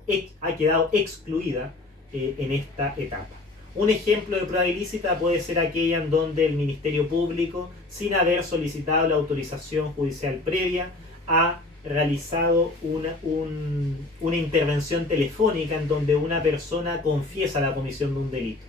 excluida en esta etapa. Un ejemplo de prueba ilícita puede ser aquella en donde el Ministerio Público, sin haber solicitado la autorización judicial previa, ha realizado una intervención telefónica en donde una persona confiesa la comisión de un delito.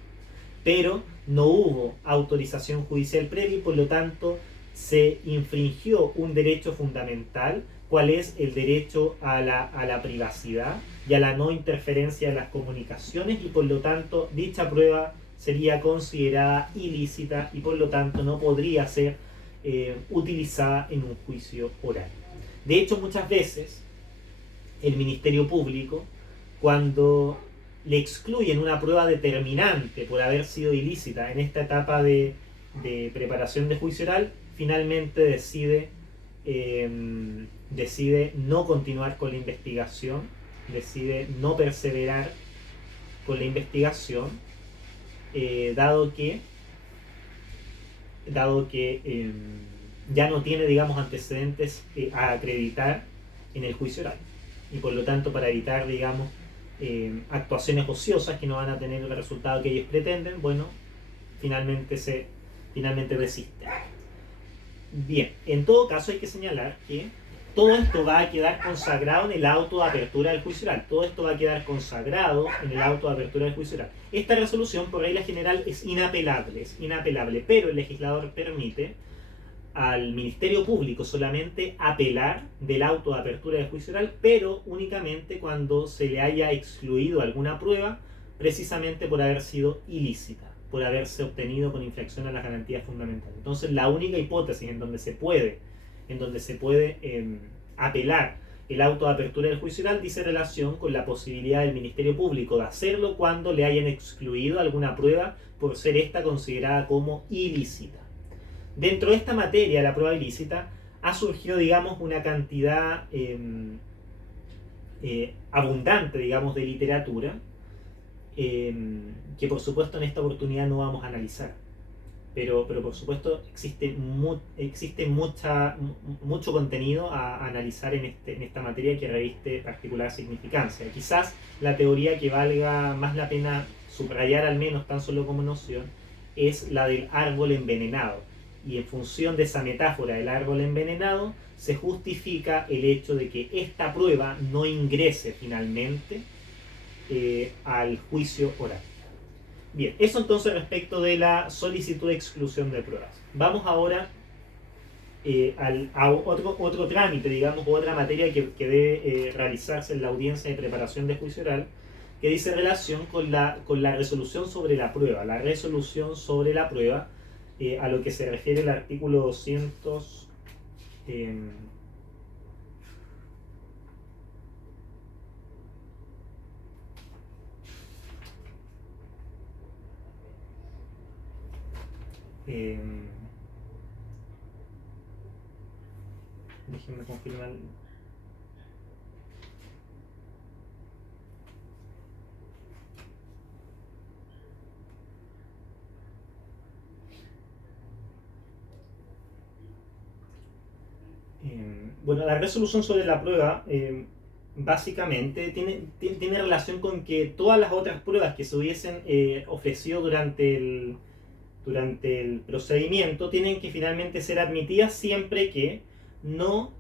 Pero no hubo autorización judicial previa y por lo tanto se infringió un derecho fundamental, cuál es el derecho a la privacidad y a la no interferencia de las comunicaciones, y por lo tanto dicha prueba sería considerada ilícita y por lo tanto no podría ser utilizada en un juicio oral. De hecho, muchas veces el Ministerio Público, cuando le excluyen una prueba determinante por haber sido ilícita en esta etapa de preparación de juicio oral, finalmente decide no continuar con la investigación, decide no perseverar con la investigación, dado que ya no tiene, digamos, antecedentes a acreditar en el juicio oral. Y por lo tanto, para evitar, digamos, actuaciones ociosas que no van a tener el resultado que ellos pretenden, bueno, finalmente resisten. Bien, en todo caso hay que señalar que todo esto va a quedar consagrado en el auto de apertura del juicio oral. Todo esto va a quedar consagrado en el auto de apertura del juicio oral. Esta resolución, por regla general, es inapelable, pero el legislador permite al Ministerio Público solamente apelar del auto de apertura de juicio oral, pero únicamente cuando se le haya excluido alguna prueba, precisamente por haber sido ilícita, por haberse obtenido con infracción a las garantías fundamentales. Entonces, la única hipótesis en donde se puede apelar el auto de apertura del juicio oral dice relación con la posibilidad del Ministerio Público de hacerlo cuando le hayan excluido alguna prueba por ser esta considerada como ilícita. Dentro de esta materia, la prueba ilícita, ha surgido, digamos, una cantidad abundante, digamos, de literatura que por supuesto en esta oportunidad no vamos a analizar. Pero por supuesto existe mucho contenido a analizar en esta materia que reviste particular significancia. Quizás la teoría que valga más la pena subrayar, al menos tan solo como noción, es la del árbol envenenado. Y en función de esa metáfora del árbol envenenado, se justifica el hecho de que esta prueba no ingrese finalmente al juicio oral. Bien, eso entonces respecto de la solicitud de exclusión de pruebas. Vamos ahora a otro trámite, digamos, otra materia que debe realizarse en la audiencia de preparación de juicio oral, que dice relación con la resolución sobre la prueba. La resolución sobre la prueba, a lo que se refiere el artículo 200. Déjenme confirmar. Bueno, la resolución sobre la prueba básicamente tiene relación con que todas las otras pruebas que se hubiesen ofrecido durante el procedimiento tienen que finalmente ser admitidas siempre que no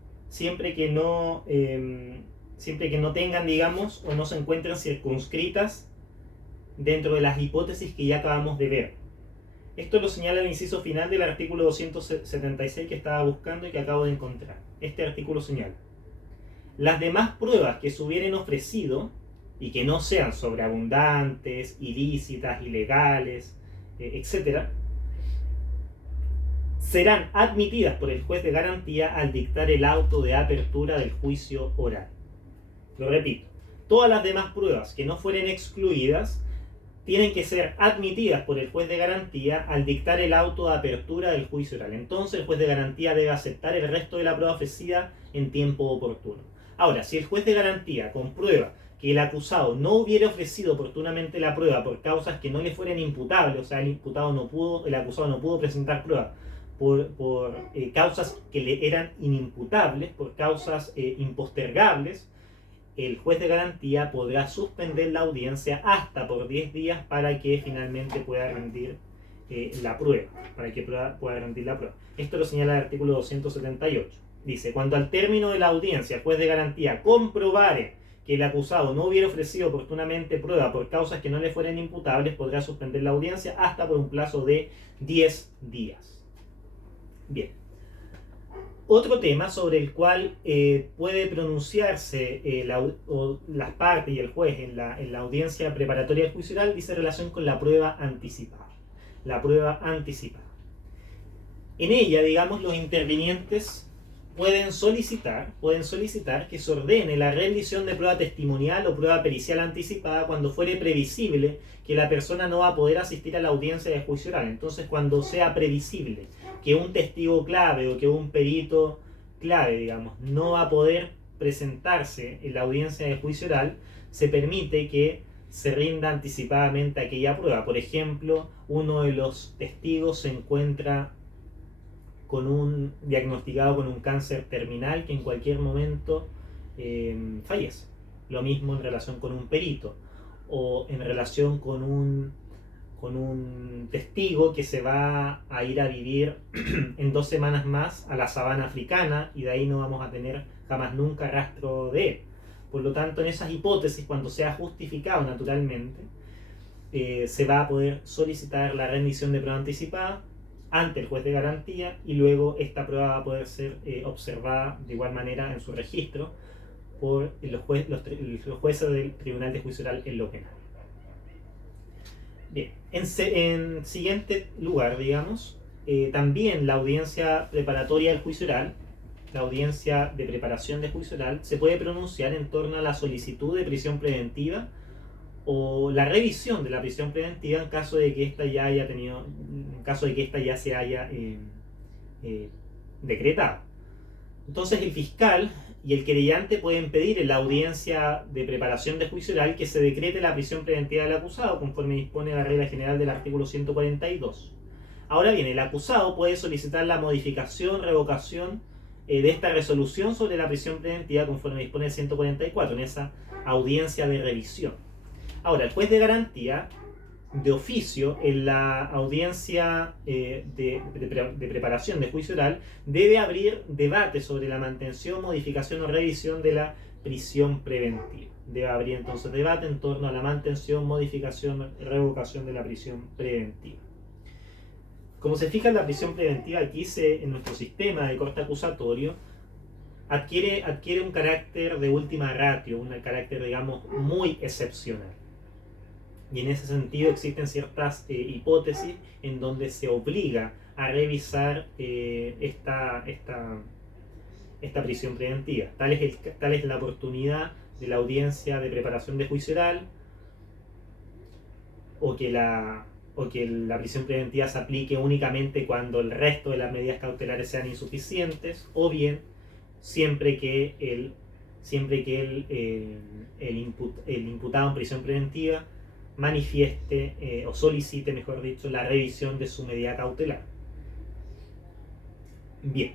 tengan, digamos, o no se encuentren circunscritas dentro de las hipótesis que ya acabamos de ver. Esto lo señala el inciso final del artículo 276 que estaba buscando y que acabo de encontrar. Este artículo señala: las demás pruebas que se hubieran ofrecido y que no sean sobreabundantes, ilícitas, ilegales, etc., serán admitidas por el juez de garantía al dictar el auto de apertura del juicio oral. Lo repito, todas las demás pruebas que no fueren excluidas tienen que ser admitidas por el juez de garantía al dictar el auto de apertura del juicio oral. Entonces el juez de garantía debe aceptar el resto de la prueba ofrecida en tiempo oportuno. Ahora, si el juez de garantía comprueba que el acusado no hubiera ofrecido oportunamente la prueba por causas que no le fueran imputables, o sea, el acusado no pudo presentar prueba por causas que le eran inimputables, por causas impostergables, el juez de garantía podrá suspender la audiencia hasta por 10 días para que finalmente pueda rendir la prueba. Esto lo señala el artículo 278. Dice: cuando al término de la audiencia el juez de garantía comprobare que el acusado no hubiera ofrecido oportunamente prueba por causas que no le fueran imputables, podrá suspender la audiencia hasta por un plazo de 10 días. Bien. Otro tema sobre el cual puede pronunciarse las partes y el juez en la audiencia preparatoria del juicio oral dice relación con la prueba anticipada. La prueba anticipada. En ella, digamos, los intervinientes pueden solicitar que se ordene la rendición de prueba testimonial o prueba pericial anticipada cuando fuere previsible que la persona no va a poder asistir a la audiencia de juicio oral. Entonces, cuando sea previsible que un testigo clave o que un perito clave, digamos, no va a poder presentarse en la audiencia de juicio oral, se permite que se rinda anticipadamente aquella prueba. Por ejemplo, uno de los testigos se encuentra diagnosticado con un cáncer terminal que en cualquier momento fallece. Lo mismo en relación con un perito o en relación con un testigo que se va a ir a vivir en 2 semanas más a la sabana africana y de ahí no vamos a tener jamás nunca rastro de él. Por lo tanto, en esas hipótesis, cuando sea justificado naturalmente, se va a poder solicitar la rendición de prueba anticipada ante el juez de garantía y luego esta prueba va a poder ser observada de igual manera en su registro por los jueces del Tribunal de Juicio Oral en lo penal. Bien, en siguiente lugar, digamos, también la audiencia preparatoria del juicio oral, la audiencia de preparación de juicio oral, se puede pronunciar en torno a la solicitud de prisión preventiva o la revisión de la prisión preventiva en caso de que ésta ya haya tenido, en caso de que ésta ya se haya decretado. Entonces el fiscal y el querellante pueden pedir en la audiencia de preparación de juicio oral que se decrete la prisión preventiva del acusado conforme dispone la regla general del artículo 142. Ahora bien, el acusado puede solicitar la modificación, revocación de esta resolución sobre la prisión preventiva conforme dispone el 144 en esa audiencia de revisión. Ahora, el juez de garantía, de oficio, en la audiencia de preparación de juicio oral, debe abrir debate sobre la mantención, modificación o revisión de la prisión preventiva. Debe abrir entonces debate en torno a la mantención, modificación, revocación de la prisión preventiva. Como se fija, la prisión preventiva aquí en nuestro sistema de corte acusatorio adquiere un carácter de última ratio, un carácter, digamos, muy excepcional. Y en ese sentido existen ciertas hipótesis en donde se obliga a revisar esta prisión preventiva. Tal es la oportunidad de la audiencia de preparación de juicio oral, o que la prisión preventiva se aplique únicamente cuando el resto de las medidas cautelares sean insuficientes, o bien siempre que el imputado en prisión preventiva manifieste o solicite, mejor dicho, la revisión de su medida cautelar. Bien,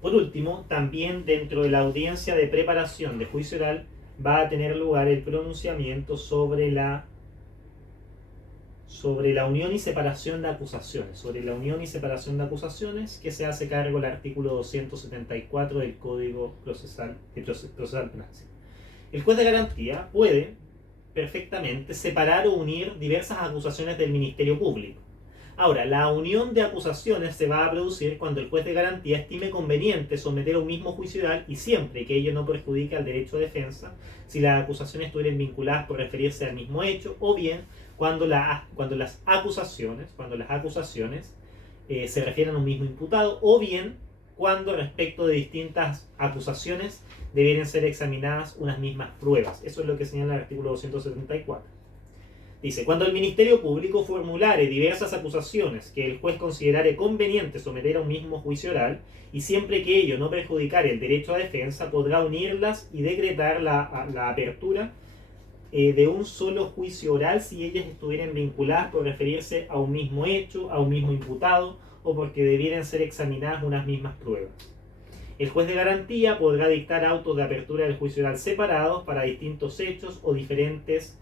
por último, también dentro de la audiencia de preparación de juicio oral va a tener lugar el pronunciamiento sobre la unión y separación de acusaciones, que se hace cargo el artículo 274 del Código Procesal Penal. El juez de garantía puede perfectamente separar o unir diversas acusaciones del Ministerio Público. Ahora, la unión de acusaciones se va a producir cuando el juez de garantía estime conveniente someter a un mismo juicio oral y siempre que ello no perjudique al derecho de defensa, si las acusaciones estuvieran vinculadas por referirse al mismo hecho, o bien cuando las acusaciones se refieren a un mismo imputado, o bien cuando respecto de distintas acusaciones debieren ser examinadas unas mismas pruebas. Eso es lo que señala el artículo 274. Dice, cuando el Ministerio Público formulare diversas acusaciones que el juez considerare conveniente someter a un mismo juicio oral, y siempre que ello no perjudicare el derecho a defensa, podrá unirlas y decretar la apertura de un solo juicio oral si ellas estuvieran vinculadas por referirse a un mismo hecho, a un mismo imputado, o porque debieran ser examinadas unas mismas pruebas. El juez de garantía podrá dictar autos de apertura del juicio oral separados para distintos hechos o diferentes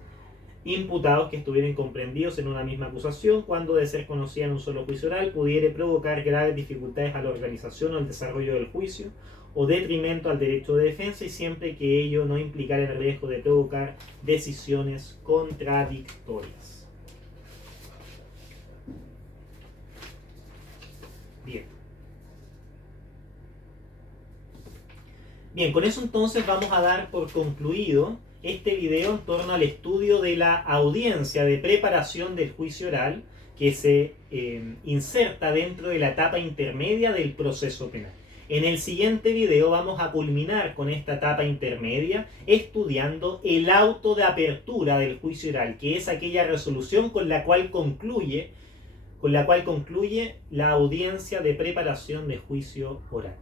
imputados que estuvieran comprendidos en una misma acusación, cuando, de ser conocida en un solo juicio oral, pudiere provocar graves dificultades a la organización o al desarrollo del juicio, o detrimento al derecho de defensa, y siempre que ello no implicara el riesgo de provocar decisiones contradictorias. Bien, con eso entonces vamos a dar por concluido este video en torno al estudio de la audiencia de preparación del juicio oral, que se inserta dentro de la etapa intermedia del proceso penal. En el siguiente video vamos a culminar con esta etapa intermedia estudiando el auto de apertura del juicio oral, que es aquella resolución con la cual concluye la audiencia de preparación de juicio oral.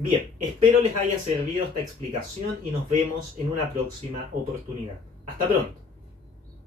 Bien, espero les haya servido esta explicación y nos vemos en una próxima oportunidad. Hasta pronto.